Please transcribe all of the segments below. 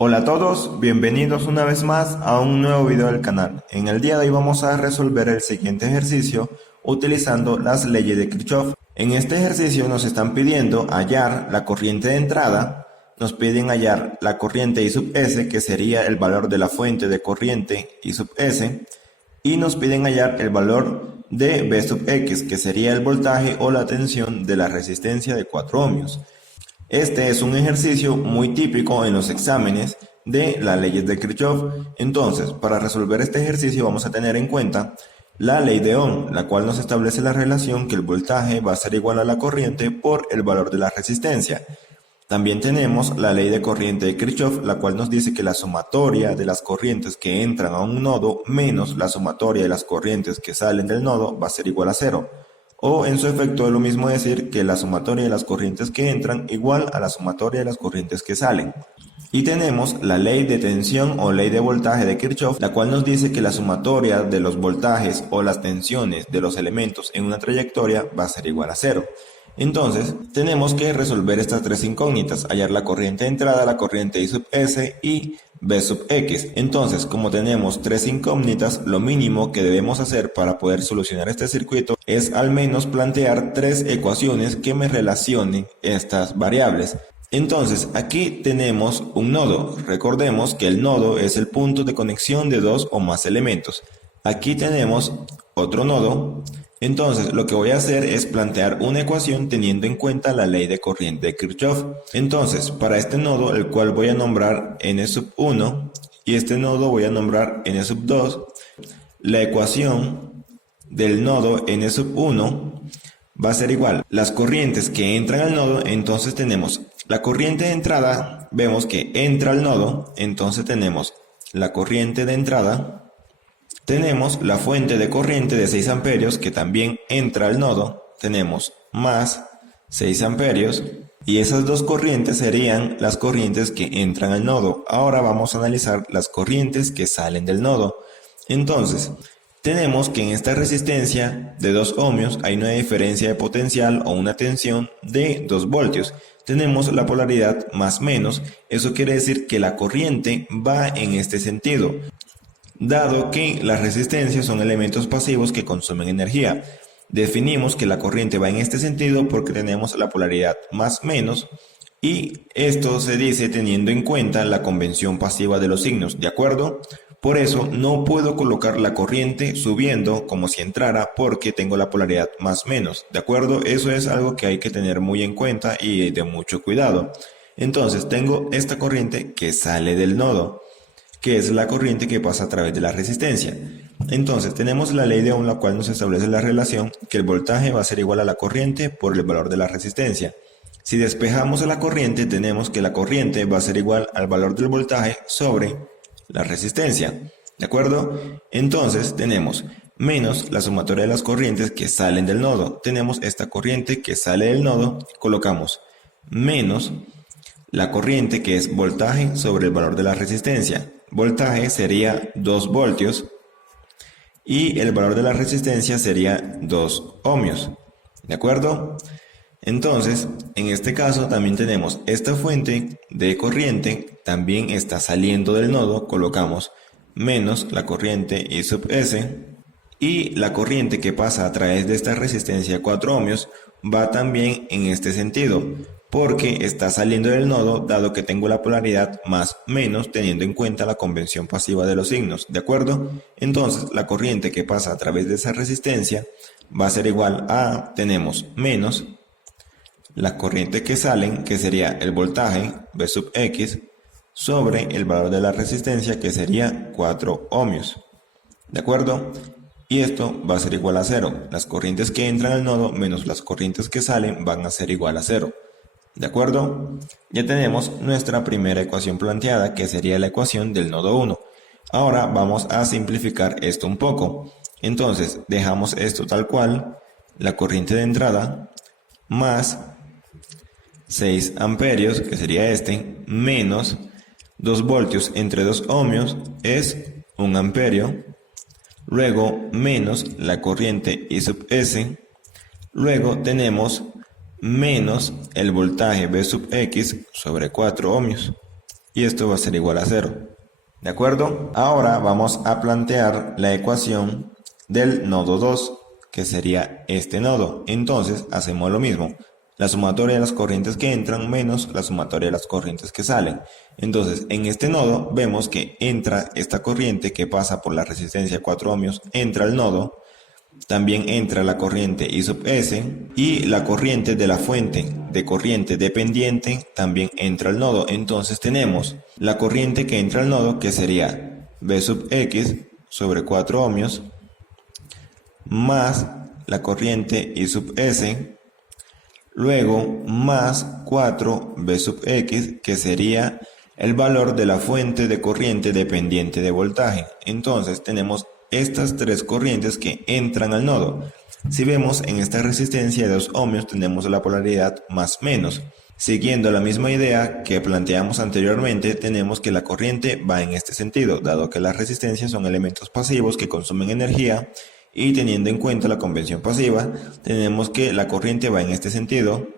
Hola a todos, bienvenidos una vez más a un nuevo video del canal. En el día de hoy vamos a resolver el siguiente ejercicio utilizando las leyes de Kirchhoff. En este ejercicio nos están pidiendo hallar la corriente de entrada, nos piden hallar la corriente I sub S, que sería el valor de la fuente de corriente I sub S, y nos piden hallar el valor de V sub X, que sería el voltaje o la tensión de la resistencia de 4 ohmios. Este es un ejercicio muy típico en los exámenes de las leyes de Kirchhoff. Entonces, para resolver este ejercicio vamos a tener en cuenta la ley de Ohm, la cual nos establece la relación que el voltaje va a ser igual a la corriente por el valor de la resistencia. También tenemos la ley de corriente de Kirchhoff, la cual nos dice que la sumatoria de las corrientes que entran a un nodo menos la sumatoria de las corrientes que salen del nodo va a ser igual a cero. O en su efecto es lo mismo decir que la sumatoria de las corrientes que entran igual a la sumatoria de las corrientes que salen. Y tenemos la ley de tensión o ley de voltaje de Kirchhoff, la cual nos dice que la sumatoria de los voltajes o las tensiones de los elementos en una trayectoria va a ser igual a cero. Entonces, tenemos que resolver estas tres incógnitas, hallar la corriente de entrada, la corriente I sub S y V sub X. Entonces, como tenemos tres incógnitas, lo mínimo que debemos hacer para poder solucionar este circuito es al menos plantear tres ecuaciones que me relacionen estas variables. Entonces, aquí tenemos un nodo. Recordemos que el nodo es el punto de conexión de dos o más elementos. Aquí tenemos otro nodo. Entonces, lo que voy a hacer es plantear una ecuación teniendo en cuenta la ley de corriente de Kirchhoff. Entonces, para este nodo, el cual voy a nombrar n sub 1 y este nodo voy a nombrar n sub 2, la ecuación del nodo n sub 1 va a ser igual. Las corrientes que entran al nodo, entonces tenemos la corriente de entrada, vemos que entra al nodo, entonces tenemos la corriente de entrada. Tenemos la fuente de corriente de 6 amperios que también entra al nodo, tenemos más 6 amperios y esas dos corrientes serían las corrientes que entran al nodo. Ahora vamos a analizar las corrientes que salen del nodo. Entonces, tenemos que en esta resistencia de 2 ohmios hay una diferencia de potencial o una tensión de 2 voltios. Tenemos la polaridad más menos, eso quiere decir que la corriente va en este sentido. Dado que las resistencias son elementos pasivos que consumen energía, definimos que la corriente va en este sentido porque tenemos la polaridad más menos y esto se dice teniendo en cuenta la convención pasiva de los signos, ¿de acuerdo? Por eso no puedo colocar la corriente subiendo como si entrara porque tengo la polaridad más menos, ¿de acuerdo? Eso es algo que hay que tener muy en cuenta y de mucho cuidado. Entonces tengo esta corriente que sale del nodo, que es la corriente que pasa a través de la resistencia. Entonces tenemos la ley de Ohm, la cual nos establece la relación que el voltaje va a ser igual a la corriente por el valor de la resistencia. Si despejamos a la corriente, tenemos que la corriente va a ser igual al valor del voltaje sobre la resistencia, ¿de acuerdo? Entonces tenemos menos la sumatoria de las corrientes que salen del nodo. Tenemos esta corriente que sale del nodo, colocamos menos la corriente que es voltaje sobre el valor de la resistencia. Voltaje sería 2 voltios y el valor de la resistencia sería 2 ohmios, ¿de acuerdo? Entonces, en este caso también tenemos esta fuente de corriente, también está saliendo del nodo, colocamos menos la corriente I sub S y la corriente que pasa a través de esta resistencia 4 ohmios va también en este sentido, porque está saliendo del nodo dado que tengo la polaridad más menos teniendo en cuenta la convención pasiva de los signos, ¿de acuerdo? Entonces la corriente que pasa a través de esa resistencia va a ser igual a, tenemos menos la corriente que salen, que sería el voltaje V sub X, sobre el valor de la resistencia que sería 4 ohmios, ¿de acuerdo? Y esto va a ser igual a cero. Las corrientes que entran al nodo menos las corrientes que salen van a ser igual a cero. ¿De acuerdo? Ya tenemos nuestra primera ecuación planteada, que sería la ecuación del nodo 1. Ahora vamos a simplificar esto un poco. Entonces dejamos esto tal cual, la corriente de entrada, más 6 amperios, que sería este, menos 2 voltios entre 2 ohmios es 1 amperio, luego menos la corriente I sub S, luego tenemos menos el voltaje V sub X sobre 4 ohmios y esto va a ser igual a 0. ¿De acuerdo? Ahora vamos a plantear la ecuación del nodo 2, que sería este nodo. Entonces hacemos lo mismo. La sumatoria de las corrientes que entran menos la sumatoria de las corrientes que salen. Entonces, en este nodo vemos que entra esta corriente que pasa por la resistencia 4 ohmios, entra al nodo. También entra la corriente I sub S y la corriente de la fuente de corriente dependiente también entra al nodo. Entonces tenemos la corriente que entra al nodo, que sería V sub X sobre 4 ohmios más la corriente I sub S, luego más 4V sub X, que sería el valor de la fuente de corriente dependiente de voltaje. Entonces tenemos estas tres corrientes que entran al nodo. Si vemos en esta resistencia de 2 ohmios tenemos la polaridad más menos. Siguiendo la misma idea que planteamos anteriormente, tenemos que la corriente va en este sentido, dado que las resistencias son elementos pasivos que consumen energía, y teniendo en cuenta la convención pasiva, tenemos que la corriente va en este sentido,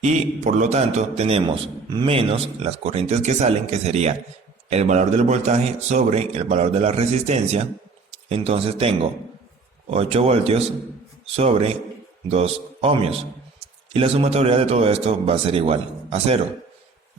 y por lo tanto tenemos menos las corrientes que salen, que sería el valor del voltaje sobre el valor de la resistencia. Entonces tengo 8 voltios sobre 2 ohmios. Y la sumatoria de todo esto va a ser igual a 0.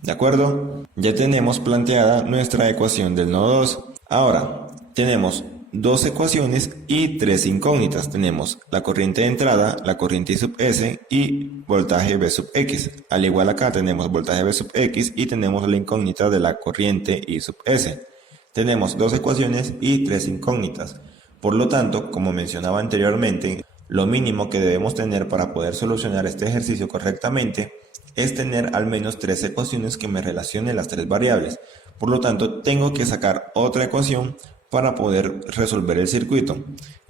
¿De acuerdo? Ya tenemos planteada nuestra ecuación del nodo 2. Ahora, tenemos dos ecuaciones y tres incógnitas. Tenemos la corriente de entrada, la corriente I sub S y voltaje V sub X. Al igual acá tenemos voltaje V sub X y tenemos la incógnita de la corriente I sub S. Tenemos dos ecuaciones y tres incógnitas. Por lo tanto, como mencionaba anteriormente, lo mínimo que debemos tener para poder solucionar este ejercicio correctamente es tener al menos tres ecuaciones que me relacionen las tres variables. Por lo tanto, tengo que sacar otra ecuación para poder resolver el circuito.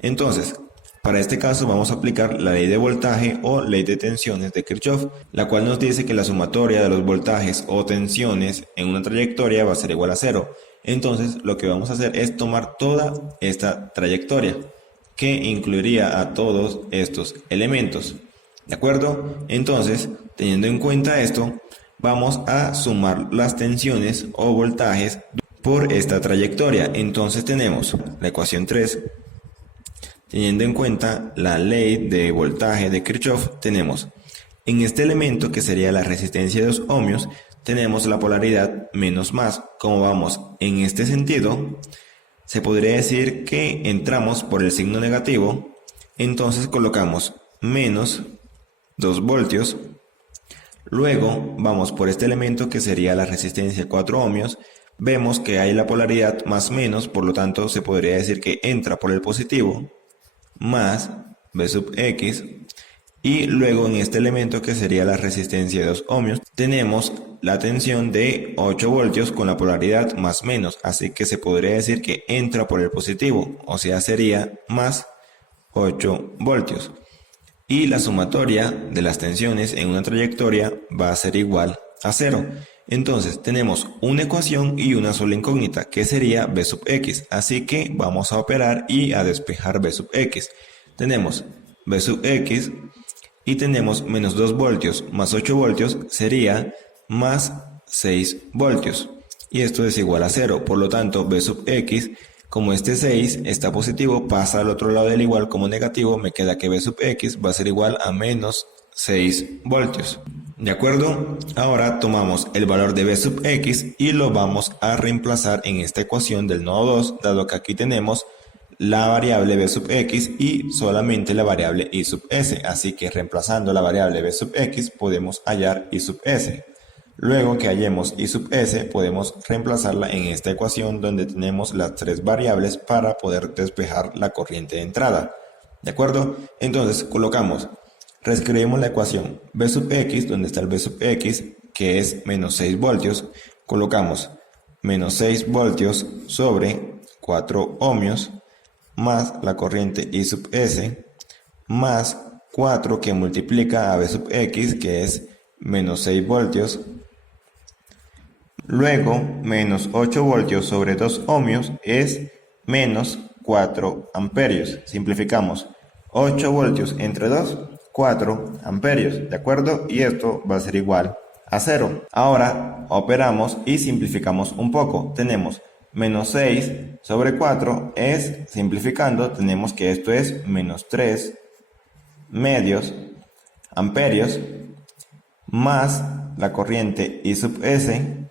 Entonces, para este caso vamos a aplicar la ley de voltaje o ley de tensiones de Kirchhoff, la cual nos dice que la sumatoria de los voltajes o tensiones en una trayectoria va a ser igual a 0. Entonces, lo que vamos a hacer es tomar toda esta trayectoria, que incluiría a todos estos elementos. ¿De acuerdo? Entonces, teniendo en cuenta esto, vamos a sumar las tensiones o voltajes por esta trayectoria. Entonces tenemos la ecuación 3. Teniendo en cuenta la ley de voltaje de Kirchhoff, tenemos en este elemento, que sería la resistencia de 2 ohmios, tenemos la polaridad menos más. Como vamos en este sentido, se podría decir que entramos por el signo negativo. Entonces colocamos menos 2 voltios. Luego vamos por este elemento, que sería la resistencia 4 ohmios. Vemos que hay la polaridad más menos, por lo tanto se podría decir que entra por el positivo, más V sub X. Y luego en este elemento, que sería la resistencia de 2 ohmios, tenemos la tensión de 8 voltios con la polaridad más menos, así que se podría decir que entra por el positivo, o sea sería más 8 voltios. Y la sumatoria de las tensiones en una trayectoria va a ser igual a 0. Entonces tenemos una ecuación y una sola incógnita, que sería V sub X, así que vamos a operar y a despejar V sub X. Tenemos V sub X y tenemos menos 2 voltios más 8 voltios sería más 6 voltios. Y esto es igual a 0, por lo tanto V sub X, como este 6 está positivo, pasa al otro lado del igual como negativo, me queda que V sub X va a ser igual a menos 6 voltios. ¿De acuerdo? Ahora tomamos el valor de V sub X y lo vamos a reemplazar en esta ecuación del nodo 2, dado que aquí tenemos la variable V sub X y solamente la variable I sub S. Así que reemplazando la variable V sub X podemos hallar I sub S. Luego que hallemos I sub S podemos reemplazarla en esta ecuación donde tenemos las tres variables para poder despejar la corriente de entrada. ¿De acuerdo? Entonces colocamos, reescribimos la ecuación V sub X, donde está el V sub X, que es menos 6 voltios. Colocamos menos 6 voltios sobre 4 ohmios más la corriente I sub S más 4 que multiplica a V sub X, que es menos 6 voltios. Luego menos 8 voltios sobre 2 ohmios es menos 4 amperios. Simplificamos 8 voltios entre 2, 4 amperios, ¿de acuerdo? Y esto va a ser igual a 0. Ahora operamos y simplificamos un poco. Tenemos menos 6 sobre 4 es, simplificando, tenemos que esto es menos 3 medios amperios más la corriente I sub S,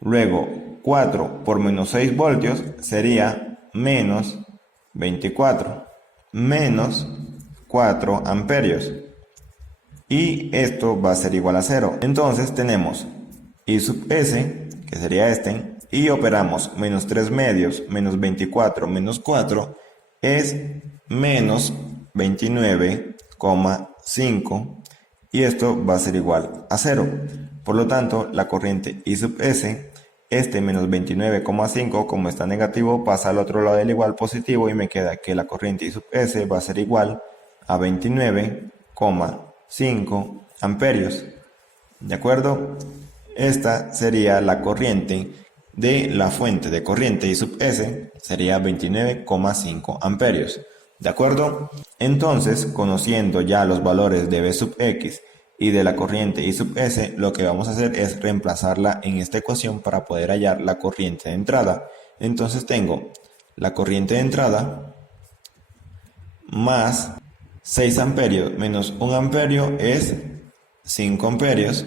luego 4 por menos 6 voltios sería menos 24, menos 4 amperios. Y esto va a ser igual a 0. Entonces tenemos I sub S, que sería este, y operamos menos 3 medios, menos 24, menos 4, es menos 29,5, y esto va a ser igual a 0. Por lo tanto, la corriente I sub S, este menos 29,5, como está negativo, pasa al otro lado del igual positivo y me queda que la corriente I sub S va a ser igual a 29,5 amperios. ¿De acuerdo? Esta sería la corriente de la fuente de corriente I sub S, sería 29,5 amperios. ¿De acuerdo? Entonces, conociendo ya los valores de V sub X y de la corriente I sub S, lo que vamos a hacer es reemplazarla en esta ecuación para poder hallar la corriente de entrada. Entonces tengo la corriente de entrada más 6 amperios menos 1 amperio es 5 amperios,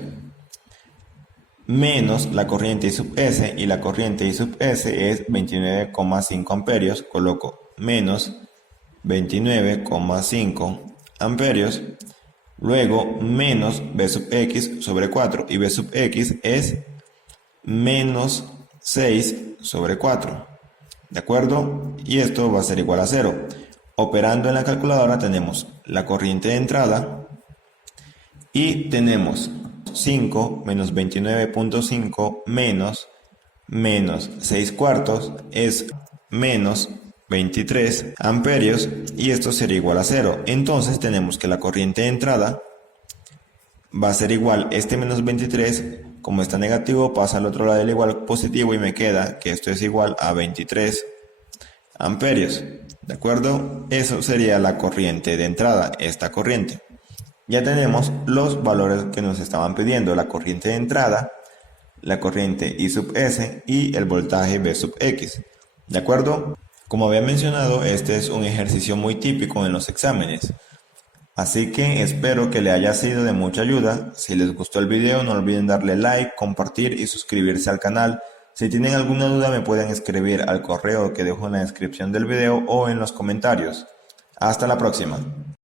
menos la corriente I sub S, y la corriente I sub S es 29,5 amperios, coloco menos 29,5 amperios, luego menos V sub X sobre 4, y V sub X es menos 6 sobre 4, ¿de acuerdo? Y esto va a ser igual a 0. Operando en la calculadora tenemos la corriente de entrada y tenemos 5 menos 29,5 menos 6 cuartos es menos 23 amperios, y esto sería igual a 0. Entonces tenemos que la corriente de entrada va a ser igual, este menos 23, como está negativo, pasa al otro lado del igual positivo y me queda que esto es igual a 23 amperios. ¿De acuerdo? Eso sería la corriente de entrada, esta corriente. Ya tenemos los valores que nos estaban pidiendo, la corriente de entrada, la corriente I sub S y el voltaje V sub X. ¿De acuerdo? Como había mencionado, este es un ejercicio muy típico en los exámenes. Así que espero que le haya sido de mucha ayuda. Si les gustó el video, no olviden darle like, compartir y suscribirse al canal. Si tienen alguna duda me pueden escribir al correo que dejo en la descripción del video o en los comentarios. Hasta la próxima.